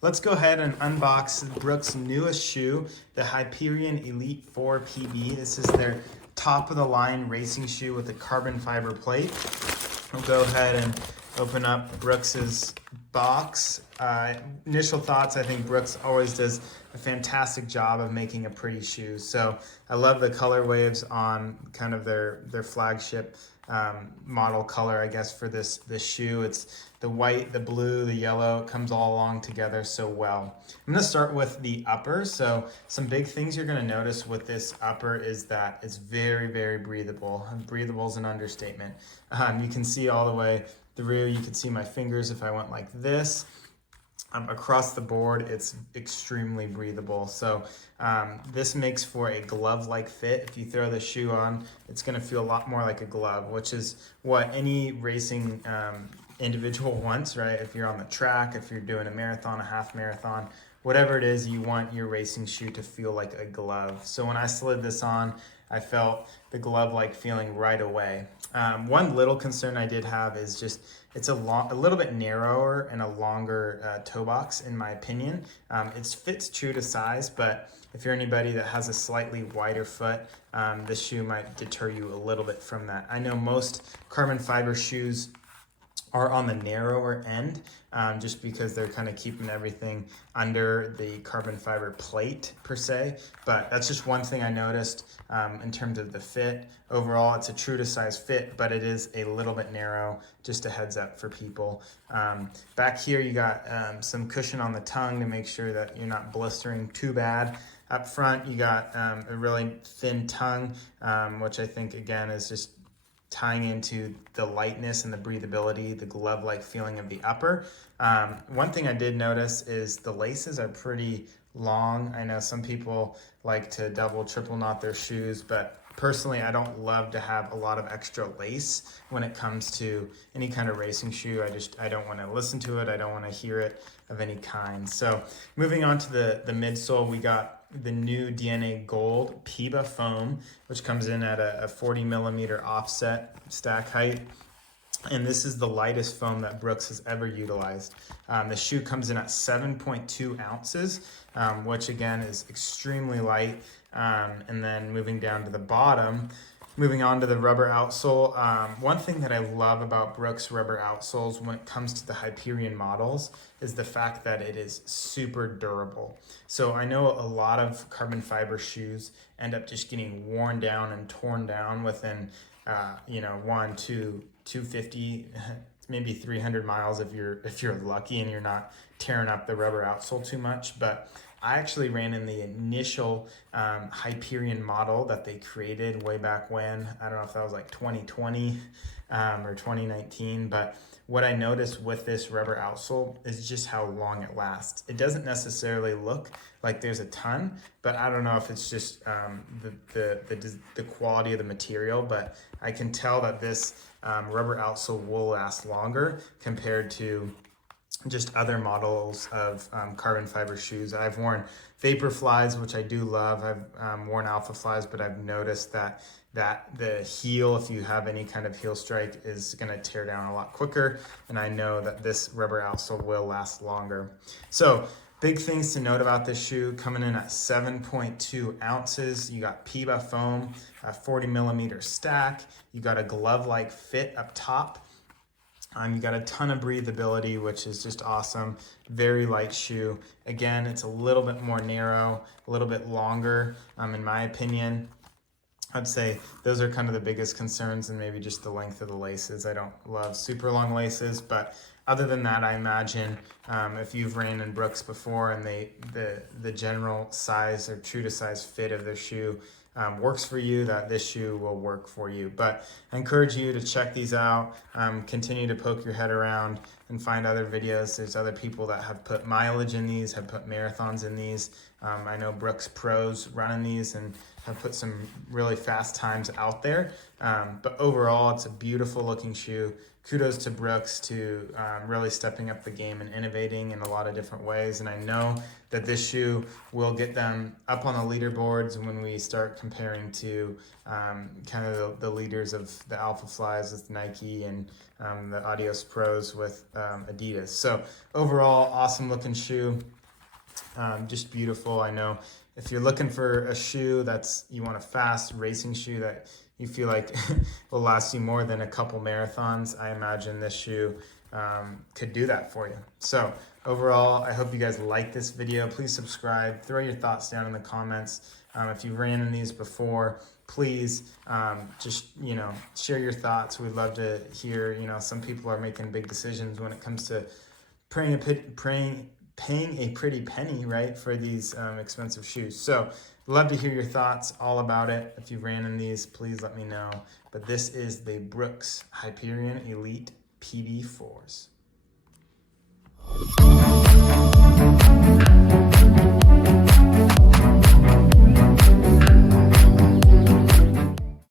Let's go ahead and unbox Brooks' newest shoe, the Hyperion Elite 4 PB. This is their top of the line racing shoe with a carbon fiber plate. We'll go ahead and open up Brooks's box. Initial thoughts, I think Brooks always does a fantastic job of making a pretty shoe. So I love the color waves on kind of their flagship model color, I guess, for this shoe. It's the white, the blue, the yellow. It comes all along together so well. I'm going to start with the upper. So some big things you're going to notice with this upper is that it's very, very breathable. Breathable is an understatement. You can see all the way through. You can see my fingers if I went like this. Across the board, it's extremely breathable. So this makes for a glove-like fit. If you throw the shoe on, it's going to feel a lot more like a glove, which is what any racing individual wants, right? If you're on the track, if you're doing a marathon, a half marathon, whatever it is, you want your racing shoe to feel like a glove. So when I slid this on, I felt the glove-like feeling right away. One little concern I did have is just it's a little bit narrower and a longer toe box, in my opinion. It fits true to size, but if you're anybody that has a slightly wider foot, this shoe might deter you a little bit from that. I know most carbon fiber shoes are on the narrower end, just because they're kind of keeping everything under the carbon fiber plate per se. But that's just one thing I noticed in terms of the fit. Overall, it's a true to size fit, but it is a little bit narrow, just a heads up for people. Back here, you got some cushion on the tongue to make sure that you're not blistering too bad. Up front, you got a really thin tongue, which I think, again, is just tying into the lightness and the breathability, the glove-like feeling of the upper. One thing I did notice is the laces are pretty long. I know some people like to double, triple knot their shoes, but personally, I don't love to have a lot of extra lace when it comes to any kind of racing shoe. I don't want to listen to it. I don't want to hear it of any kind. So moving on to the midsole, we got the new DNA Gold PEBA foam, which comes in at a 40 millimeter offset stack height. And this is the lightest foam that Brooks has ever utilized. The shoe comes in at 7.2 ounces, which again is extremely light. And then moving down to the bottom, moving on to the rubber outsole. One thing that I love about Brooks rubber outsoles when it comes to the Hyperion models is the fact that it is super durable. So I know a lot of carbon fiber shoes end up just getting worn down and torn down within 250, maybe 300 miles if you're lucky and you're not tearing up the rubber outsole too much. But I actually ran in the initial Hyperion model that they created way back when. I don't know if that was like 2020 or 2019, but what I noticed with this rubber outsole is just how long it lasts. It doesn't necessarily look like there's a ton, but I don't know if it's just the quality of the material, but I can tell that this rubber outsole will last longer compared to just other models of carbon fiber shoes. I've worn Vaporflies, which I do love. I've worn Alpha Flies, but I've noticed that the heel, if you have any kind of heel strike, is going to tear down a lot quicker. And I know that this rubber outsole will last longer. So big things to note about this shoe: coming in at 7.2 ounces. You got PEBA foam, a 40 millimeter stack. You got a glove-like fit up top. You got a ton of breathability, which is just awesome. Very light shoe. Again, it's a little bit more narrow, a little bit longer, in my opinion. I'd say those are kind of the biggest concerns, and maybe just the length of the laces. I don't love super long laces, but other than that, I imagine if you've ran in Brooks before and the general size or true to size fit of their shoe works for you, that this shoe will work for you. But I encourage you to check these out, continue to poke your head around and find other videos. There's other people that have put mileage in these, have put marathons in these. I know Brooks pros running these and have put some really fast times out there. But overall, it's a beautiful looking shoe. kudos to Brooks to really stepping up the game and innovating in a lot of different ways. And I know that this shoe will get them up on the leaderboards when we start comparing to kind of the leaders of the Alpha Flies with Nike and the Adios Pros with Adidas. So overall, awesome looking shoe. Just beautiful. I know if you're looking for a shoe you want a fast racing shoe that you feel like will last you more than a couple marathons, I imagine this shoe could do that for you. So overall, I hope you guys like this video. Please subscribe, throw your thoughts down in the comments. If you've ran in these before, please just, share your thoughts. We'd love to hear, some people are making big decisions when it comes to paying a pretty penny, right, for these expensive shoes. So love to hear your thoughts all about it. If you ran in these, please let me know. But this is the Brooks Hyperion Elite PB4s.